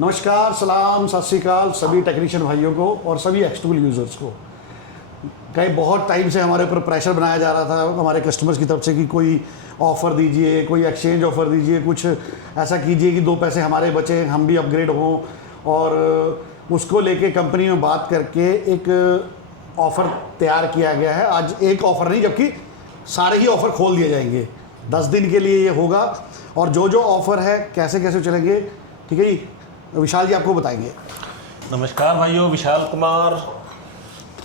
नमस्कार, सलाम, सत श्री अकाल सभी टेक्नीशियन भाइयों को और सभी एक्सटूल यूज़र्स को। कई बहुत टाइम से हमारे ऊपर प्रेशर बनाया जा रहा था हमारे कस्टमर्स की तरफ से कि कोई ऑफ़र दीजिए, कोई एक्सचेंज ऑफ़र दीजिए, कुछ ऐसा कीजिए कि 2 पैसे हमारे बचें, हम भी अपग्रेड हों। और उसको लेके कंपनी में बात करके एक ऑफ़र तैयार किया गया है। आज एक ऑफ़र नहीं, जबकि सारे ही ऑफ़र खोल दिए जाएंगे। 10 दिन के लिए ये होगा और जो जो ऑफ़र है कैसे कैसे चलेंगे, ठीक है जी, विशाल जी आपको बताएंगे। नमस्कार भाइयों, विशाल कुमार।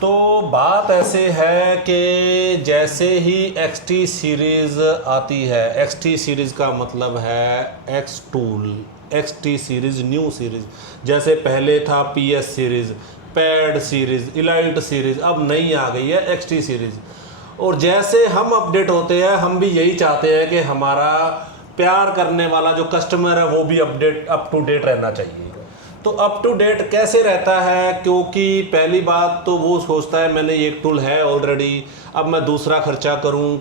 तो बात ऐसे है कि जैसे ही XT सीरीज़ आती है, XT सीरीज़ का मतलब है x tool, XT series new series. जैसे पहले था PS series, pad series, elite series, अब नई आ गई है XT सीरीज़। और जैसे हम अपडेट होते हैं, हम भी यही चाहते हैं कि हमारा प्यार करने वाला जो कस्टमर है वो भी अपडेट अप टू डेट रहना चाहिए। तो अप टू डेट कैसे रहता है? क्योंकि पहली बात तो वो सोचता है मैंने एक टूल है ऑलरेडी, अब मैं दूसरा खर्चा करूं,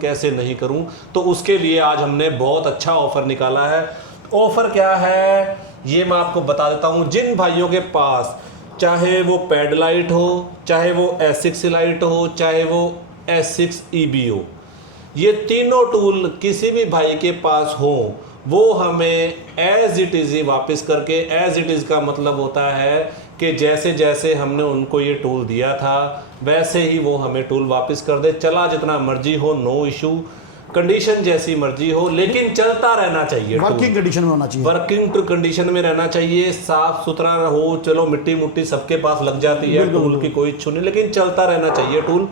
कैसे नहीं करूं। तो उसके लिए आज हमने बहुत अच्छा ऑफ़र निकाला है। ऑफ़र क्या है ये मैं आपको बता देता हूं। जिन भाइयों के पास चाहे वो पैड लाइट हो, चाहे वो S6 लाइट हो, चाहे वो S6 EB हो, ये तीनों टूल किसी भी भाई के पास हो, वो हमें एज इट इज़ ही वापस करके, एज इट इज़ का मतलब होता है कि जैसे जैसे हमने उनको ये टूल दिया था वैसे ही वो हमें टूल वापस कर दे। चला जितना मर्जी हो, नो इशू, कंडीशन जैसी मर्जी हो, लेकिन चलता रहना चाहिए। वर्किंग कंडीशन में होना चाहिए, वर्किंग कंडीशन में रहना चाहिए, साफ सुथरा हो। चलो मिट्टी मुट्टी सबके पास लग जाती है, टूल की कोई इच्छू नहीं, लेकिन चलता रहना चाहिए टूल।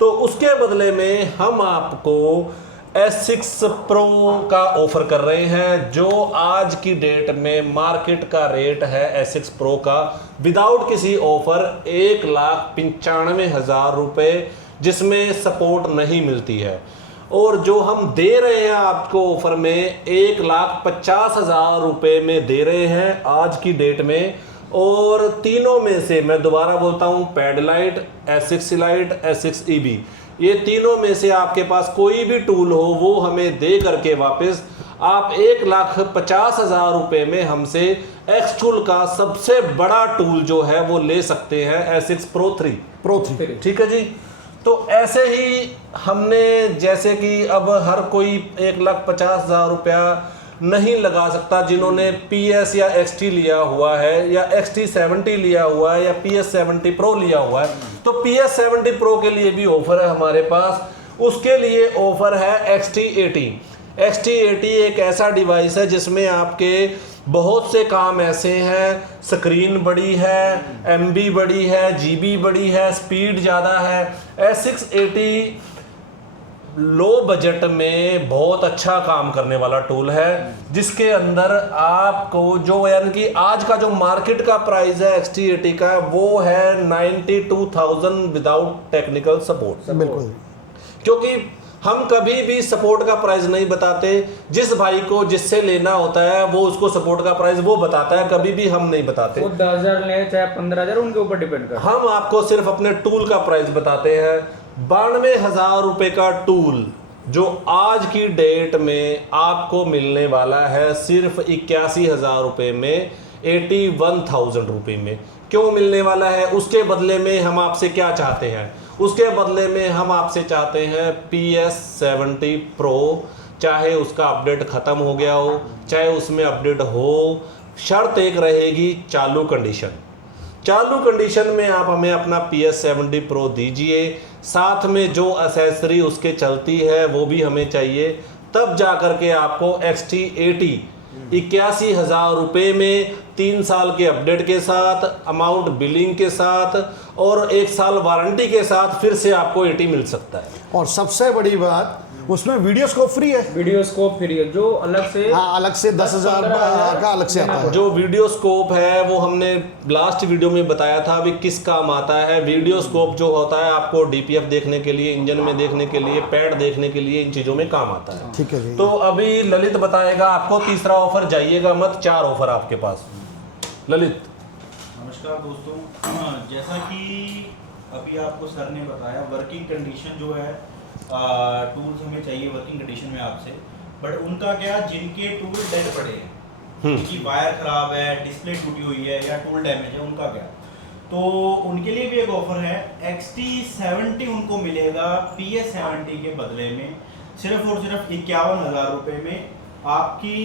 तो उसके बदले में हम आपको S6 Pro का ऑफर कर रहे हैं, जो आज की डेट में मार्केट का रेट है S6 Pro का विदाउट किसी ऑफर 1,95,000 रुपये, जिसमें सपोर्ट नहीं मिलती है। और जो हम दे रहे हैं आपको ऑफर में 1,50,000 रुपये में दे रहे हैं आज की डेट में। और तीनों में से मैं दोबारा बोलता हूँ, pad light, S6 light, S6 EB, ये तीनों में से आपके पास कोई भी टूल हो वो हमें दे करके वापस आप 1,50,000 रुपये में हमसे एक्स टूल का सबसे बड़ा टूल जो है वो ले सकते हैं, S6 Pro 3। ठीक है जी। तो ऐसे ही हमने, जैसे कि अब हर कोई 1,50,000 रुपया नहीं लगा सकता, जिन्होंने PS या XT लिया हुआ है या XT70 लिया हुआ है या PS70 Pro लिया हुआ है, तो PS70 Pro के लिए भी ऑफर है हमारे पास। उसके लिए ऑफर है XT80। XT80 एक ऐसा डिवाइस है जिसमें आपके बहुत से काम ऐसे हैं, स्क्रीन बड़ी है, MB बड़ी है, GB बड़ी है, स्पीड ज़्यादा है। S680 लो बजट में बहुत अच्छा काम करने वाला टूल है, जिसके अंदर आपको जो, यानी कि आज का जो मार्केट का प्राइस है XT80 का, वो है 92,000 विदाउट टेक्निकल सपोर्ट। बिल्कुल, क्योंकि हम कभी भी सपोर्ट का प्राइस नहीं बताते। जिस भाई को जिससे लेना होता है वो उसको सपोर्ट का प्राइस वो बताता है, कभी भी हम नहीं बताते। वो 10,000 ले चाहे 15,000, उनके ऊपर डिपेंड करता है। हम आपको सिर्फ अपने टूल का प्राइस बताते हैं। 92,000 रुपये का टूल जो आज की डेट में आपको मिलने वाला है सिर्फ 81,000 रुपये में, 81,000 रुपये में। क्यों मिलने वाला है? उसके बदले में हम आपसे क्या चाहते हैं? उसके बदले में हम आपसे चाहते हैं PS70 Pro, चाहे उसका अपडेट ख़त्म हो गया हो, चाहे उसमें अपडेट हो, शर्त एक रहेगी, चालू कंडीशन। चालू कंडीशन में आप हमें अपना PS70 Pro दीजिए, साथ में जो एसेसरी उसके चलती है वो भी हमें चाहिए, तब जा कर के आपको XT80 81,000 रुपये में 3 साल के अपडेट के साथ, अमाउंट बिलिंग के साथ और 1 साल वारंटी के साथ फिर से आपको 80 मिल सकता है। और सबसे बड़ी बात, उसमें वीडियो स्कोप फ्री है। वीडियो स्कोप फ्री है, जो अलग से, हाँ, अलग से 10,000 का अलग से आता है। जो वीडियो स्कोप है वो हमने लास्ट वीडियो में बताया था अभी किस काम आता है। वीडियो स्कोप जो होता है आपको DPF देखने के लिए, इंजन में देखने के लिए, पैड देखने के लिए, इन चीज़ों में काम आता है। ठीक है जी। तो अभी ललित बताएगा आपको तीसरा ऑफर, जाइएगा मत, 4 ऑफर आपके पास। ललित। नमस्कार दोस्तों, जैसा कि अभी आपको सर ने बताया, वर्किंग कंडीशन जो है टूल्स हमें चाहिए वर्किंग कंडीशन में आपसे, बट उनका क्या, जिनके टूल डेड पड़े हैं उनकी वायर खराब है, डिस्प्ले टूटी हुई है या टूल डैमेज है, उनका क्या? तो उनके लिए भी एक ऑफर है। XT70 उनको मिलेगा PS70 के बदले में सिर्फ और सिर्फ 51,000 रुपये में। आपकी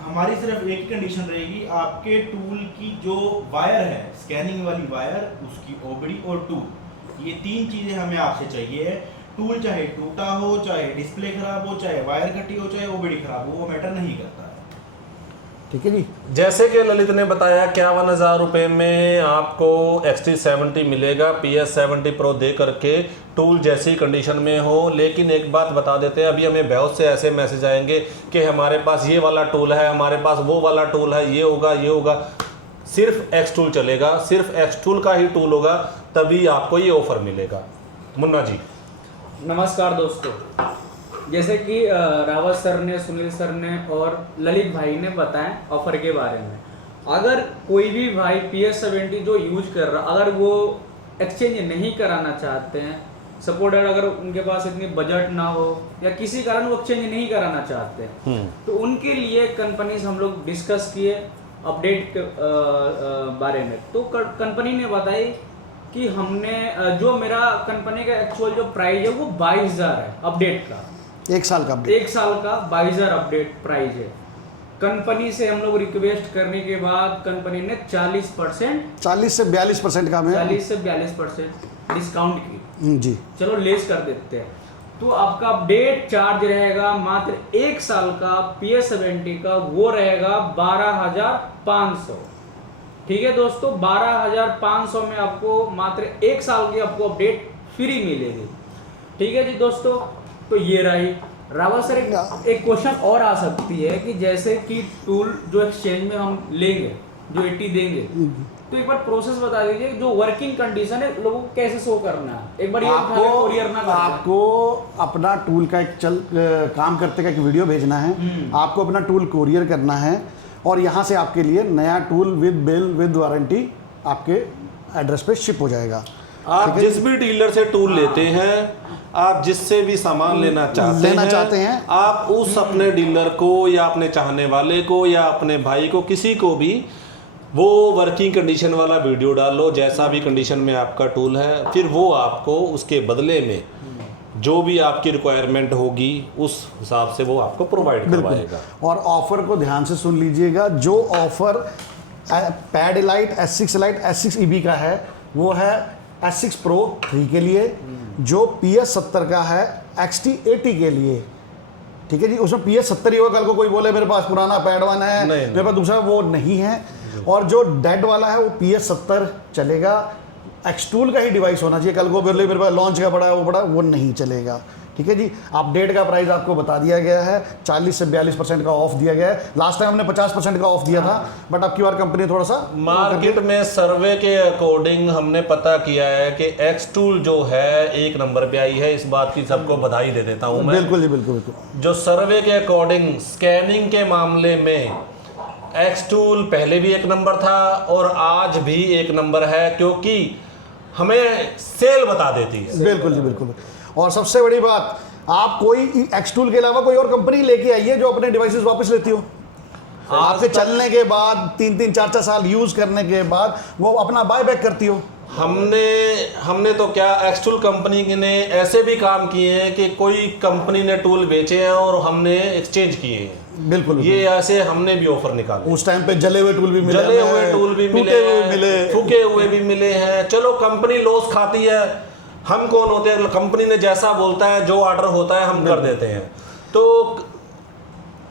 हमारी सिर्फ एक ही कंडीशन रहेगी, आपके टूल की जो वायर है, स्कैनिंग वाली वायर, उसकी ओबडी और टूल, ये 3 चीज़ें हमें आपसे चाहिए। टूल चाहे टूटा हो, चाहे डिस्प्ले खराब हो, चाहे वायर कटी हो, चाहे ओबडी खराब हो, वो मैटर नहीं करता है। ठीक है जी। जैसे कि ललित ने बताया 51,000 रुपये में आपको XT70 मिलेगा PS70 Pro दे करके, टूल जैसी कंडीशन में हो। लेकिन एक बात बता देते हैं, अभी हमें बहुत से ऐसे मैसेज आएंगे कि हमारे पास ये वाला टूल है, हमारे पास वो वाला टूल है, ये होगा ये होगा। सिर्फ एक्स टूल चलेगा, सिर्फ एक्स टूल का ही टूल होगा, तभी आपको ये ऑफर मिलेगा। मुन्ना जी नमस्कार दोस्तों, जैसे कि रावत सर ने, सुनील सर ने और ललित भाई ने बताया ऑफर के बारे में। अगर कोई भी भाई PS70 जो यूज कर रहा, अगर वो एक्सचेंज नहीं कराना चाहते हैं, सपोर्ट अगर उनके पास इतनी बजट ना हो या किसी कारण वो एक्सचेंज नहीं कराना चाहते हैं, तो उनके लिए कंपनी से हम लोग डिस्कस किए अपडेट के बारे में। तो कंपनी ने बताई कि हमने जो मेरा कंपनी का एक्चुअल जो प्राइस है वो 22,000 है अपडेट का। 1 साल का अपडेट। 1 साल का 22,000 अपडेट प्राइस है। कंपनी से हम लोग रिक्वेस्ट करने के बाद कंपनी ने 40% 40 से 42% का हमें 40 से 42% डिस्काउंट की। जी चलो लेस कर देते हैं। तो आपका अपडेट चार्ज रहेगा मात्र 1 साल का PS70 का, वो रहेगा 12,500। ठीक है दोस्तों, 12,500 में आपको मात्र 1 साल की आपको अपडेट फ्री मिलेगी। ठीक है जी दोस्तों, तो ये रही। रावत सर एक क्वेश्चन और आ सकती है कि जैसे कि टूल जो एक्सचेंज में हम लेंगे, जो 80 देंगे, तो एक बार प्रोसेस बता दीजिए, जो वर्किंग कंडीशन है लोगों को कैसे शो करना है। एक बार ये कोरियर ना करना है। आपको अपना टूल का एक काम करते का एक वीडियो भेजना है, आपको अपना टूल कोरियर करना है, और यहाँ से आपके लिए नया tool with bill with warranty आपके एड्रेस पे शिप हो जाएगा। आप जिस भी डीलर से टूल लेते हैं, आप जिससे भी सामान लेना चाहते हैं, आप उस अपने डीलर को या अपने चाहने वाले को या अपने भाई को, किसी को भी वो वर्किंग कंडीशन वाला वीडियो डालो, जैसा भी कंडीशन में आपका टूल है, फिर वो आपको उसके बदले में जो भी आपकी रिक्वायरमेंट होगी उस हिसाब से वो आपको प्रोवाइड करवाएगा। और ऑफर को ध्यान से सुन लीजिएगा, जो offer पैडिलाइट S6 light S6 EB का है वो है S6 Pro 3 के लिए, जो PS70 का है XT80 के लिए। ठीक है जी, उसमें PS70 ही होगा। कल को कोई बोले मेरे पास पुराना पैड 1 है, मेरे पास दूसरा, वो नहीं है। और जो डेड वाला है वो PS70 चलेगा। एक्सटूल का ही डिवाइस होना चाहिए। कल को बोले मेरे पास लॉन्च का बड़ा है, वो बड़ा, वो नहीं चलेगा। ठीक है जी, अपडेट का प्राइस आपको बता दिया गया है, 40 से 42% का ऑफ दिया गया है। लास्ट टाइम हमने 50% का ऑफ दिया था, बट अब की बार कंपनी थोड़ा सा मार्केट में सर्वे के अकॉर्डिंग हमने पता किया है कि एक्सटूल जो है 1 नंबर पे आई है। इस बात की सबको बधाई दे देता हूं मैं। बिल्कुल जी, बिल्कुल बिल्कुल। जो सर्वे के अकॉर्डिंग स्कैनिंग के मामले में एक्सटूल पहले भी 1 नंबर था और आज भी 1 नंबर है, क्योंकि हमें सेल बता देती है। बिल्कुल जी, बिल्कुल। और सबसे बड़ी बात, आप कोई एक्सटूल के अलावा कोई और कंपनी लेके आइए जो अपने डिवाइसेस वापस लेती हो। आपके चलने के बाद 3-3, 4-4 साल यूज करने के बाद वो अपना बाय बैक करती हो। हमने तो क्या, एक्सटूल कंपनी ने ऐसे भी काम किए हैं कि कोई कंपनी ने टूल बेचे हैं और हमने एक्सचेंज किए हैं। बिल्कुल, ये ऐसे हमने भी ऑफर निकाले। उस टाइम पे जले हुए टूल भी मिले, जले हुए टूल भी मिले, ठुके हुए भी मिले हैं। चलो कंपनी लॉस खाती है, हम कौन होते हैं, कंपनी ने जैसा बोलता है, जो ऑर्डर होता है हम कर देते हैं। तो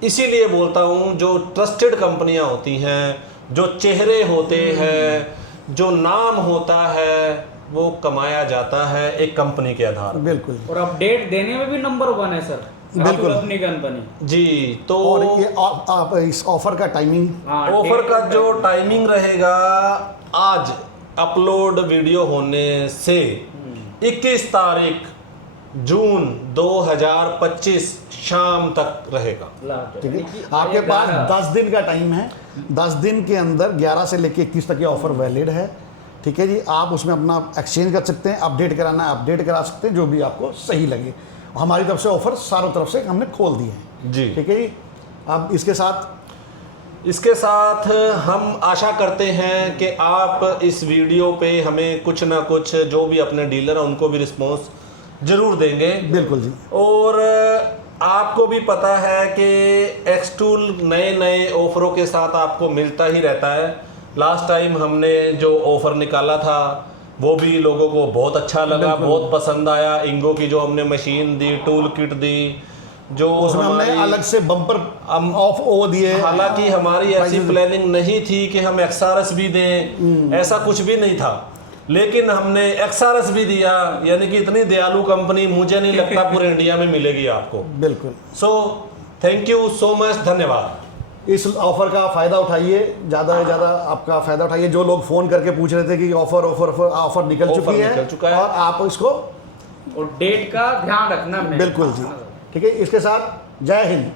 इसीलिए बोलता हूँ, जो ट्रस्टेड कंपनियां होती हैं, जो चेहरे होते हैं, जो नाम होता है, वो कमाया जाता है एक कंपनी के आधार पर। बिल्कुल। और अपडेट देने में भी नंबर 1 है सर, बिल्कुल अपनी कंपनी जी। तो और ये आप इस ऑफर का टाइमिंग, ऑफर का जो टाइमिंग रहेगा, आज अपलोड वीडियो होने से 21 तारीख जून 2025 शाम तक रहेगा। ठीक है। आपके पास 10 दिन का टाइम है। 10 दिन के अंदर 11 से लेकर 21 तक ये ऑफर वैलिड है। ठीक है जी, आप उसमें अपना एक्सचेंज कर सकते हैं, अपडेट कराना है अपडेट करा सकते हैं, जो भी आपको सही लगे। हमारी तरफ से ऑफर चारों तरफ से हमने खोल दिए हैं जी। ठीक है जी। अब इसके साथ इसके साथ हम आशा करते हैं कि आप इस वीडियो पे हमें कुछ ना कुछ, जो भी अपने डीलर हैं उनको भी रिस्पॉन्स ज़रूर देंगे। बिल्कुल जी। और आपको भी पता है कि एक्सटूल नए नए ऑफरों के साथ आपको मिलता ही रहता है। लास्ट टाइम हमने जो ऑफ़र निकाला था वो भी लोगों को बहुत अच्छा लगा, बहुत पसंद आया। इंगो की जो हमने मशीन दी, टूल किट दी, जो उसमें हमने अलग से बम्पर ऑफ ओ दिए। हालांकि हमारी ऐसी प्लानिंग नहीं थी कि हम XRS भी दें, ऐसा कुछ भी नहीं था, लेकिन हमने XRS भी दिया। यानी कि इतनी दयालु कंपनी मुझे नहीं लगता पूरे इंडिया में मिलेगी आपको। बिल्कुल। So thank you so much, धन्यवाद। इस ऑफ़र का फ़ायदा उठाइए, ज़्यादा से ज़्यादा आपका फ़ायदा उठाइए। जो लोग फ़ोन करके पूछ रहे थे कि ऑफ़र निकल चुकी है, और आप इसको और डेट का ध्यान रखना। बिल्कुल जी, ठीक है। इसके साथ जय हिंद।